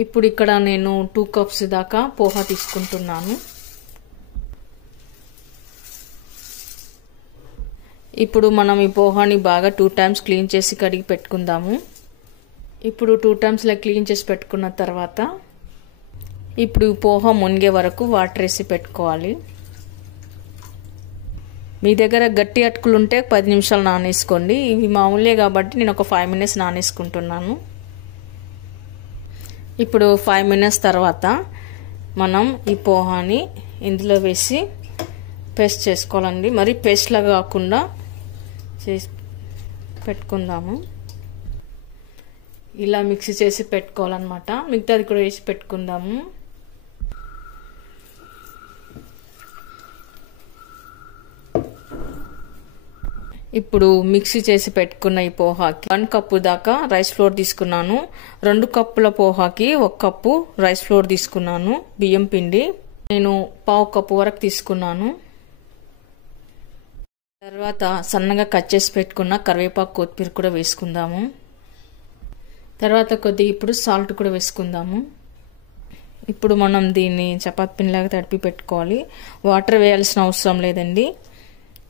ఇప్పుడు ఇక్కడ నేను 2 కప్స్ దాకా పోహా తీసుకుంటున్నాను. ఇప్పుడు మనం ఈ పోహాని బాగా 2 టైమ్స్ క్లీన్ చేసి కడిగి పెట్టుకుందాము. ఇప్పుడు 2 టైమ్స్ ఇలా క్లీన్ చేసి పెట్టుకున్న తర్వాత ఇప్పుడు పోహా మునిగే వరకు వాటర్ వేసి పెట్టుకోవాలి. మీ దగ్గర గట్టి అటుకులు ఉంటే 10 నిమిషాలు నానేసుకోండి. ఇవి మామూలే కాబట్టి నేను ఒక 5 మినిట్స్ నానేసుకుంటున్నాను. ఇప్పుడు 5 మినిట్స్ తర్వాత మనం ఈ పోహాని ఇందులో వేసి పేస్ట్ చేసుకోవాలండి. మరి పేస్ట్ లాగా కాకుండా చేసి పెట్టుకుందాము. ఇలా మిక్సీ చేసి పెట్టుకోవాలన్నమాట. మిగతాది కూడా వేసి పెట్టుకుందాము. ఇప్పుడు మిక్సీ చేసి పెట్టుకున్న ఈ పోహాకి 1 కప్పు దాకా రైస్ ఫ్లోర్ తీసుకున్నాను. 2 కప్పుల పోహాకి 1 కప్పు రైస్ ఫ్లోర్ తీసుకున్నాను. బియ్యం పిండి నేను 1/2 కప్పు వరకు తీసుకున్నాను. తర్వాత సన్నగా కట్ చేసి పెట్టుకున్న కరివేపాకు కొత్తిమీర కూడా వేసుకుందాము. తర్వాత కొద్దిగా ఇప్పుడు సాల్ట్ కూడా వేసుకుందాము. ఇప్పుడు మనం దీన్ని చపాతీ పిండిలాగా తడిపి పెట్టుకోవాలి. వాటర్ వేయాల్సిన అవసరం లేదండి.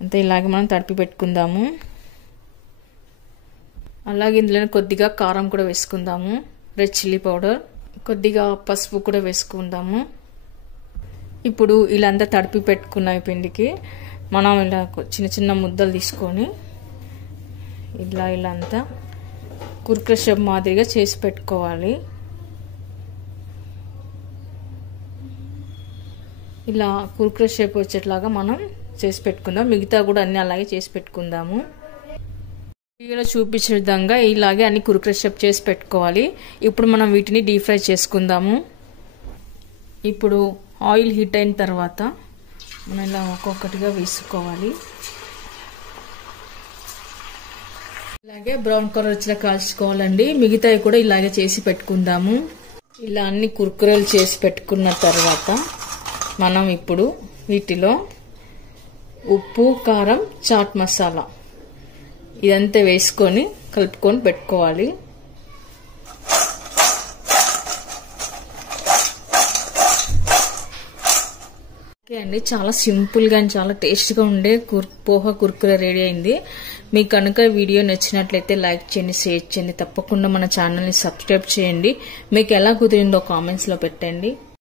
అంతే ఇలాగే మనం తడిపి పెట్టుకుందాము. అలాగే ఇందులో కొద్దిగా కారం కూడా వేసుకుందాము. రెడ్ చిల్లీ పౌడర్, కొద్దిగా పసుపు కూడా వేసుకుందాము. ఇప్పుడు ఇలా అంతా తడిపి పెట్టుకున్న పిండికి మనం ఇలా చిన్న చిన్న ముద్దలు తీసుకొని ఇలా అంతా కుర్కురే షేప్ మాదిరిగా చేసి పెట్టుకోవాలి. ఇలా కుర్కురే షేప్ వచ్చేట్లాగా మనం చేసి పెట్టుకుందాం. మిగతా కూడా అన్ని అలాగే చేసి పెట్టుకుందాము. వీడియోలో చూపించే విధంగా ఇలాగే అన్ని కుర్కురే షేప్ చేసి పెట్టుకోవాలి. ఇప్పుడు మనం వీటిని డీప్ ఫ్రై చేసుకుందాము. ఇప్పుడు ఆయిల్ హీట్ అయిన తర్వాత మనం ఇలా ఒక్కొక్కటిగా వేసుకోవాలి. ఇలాగే బ్రౌన్ కలర్ వచ్చేలా కాల్చుకోవాలండి. మిగతావి కూడా ఇలాగే చేసి పెట్టుకుందాము. ఇలా అన్ని కుర్కురేలు చేసి పెట్టుకున్న తర్వాత మనం ఇప్పుడు వీటిలో ఉప్పు, కారం, చాట్ మసాలా ఇదంతా వేసుకొని కలుపుకొని పెట్టుకోవాలి. ఓకే అండి, చాలా సింపుల్గా అండ్ చాలా టేస్ట్గా ఉండే పోహా కుర్కురే రెడీ అయింది. మీకు కనుక వీడియో నచ్చినట్లయితే లైక్ చేయండి, షేర్ చేయండి. తప్పకుండా మన ఛానల్ని సబ్స్క్రైబ్ చేయండి. మీకు ఎలా కుదిరిందో కామెంట్స్లో పెట్టండి.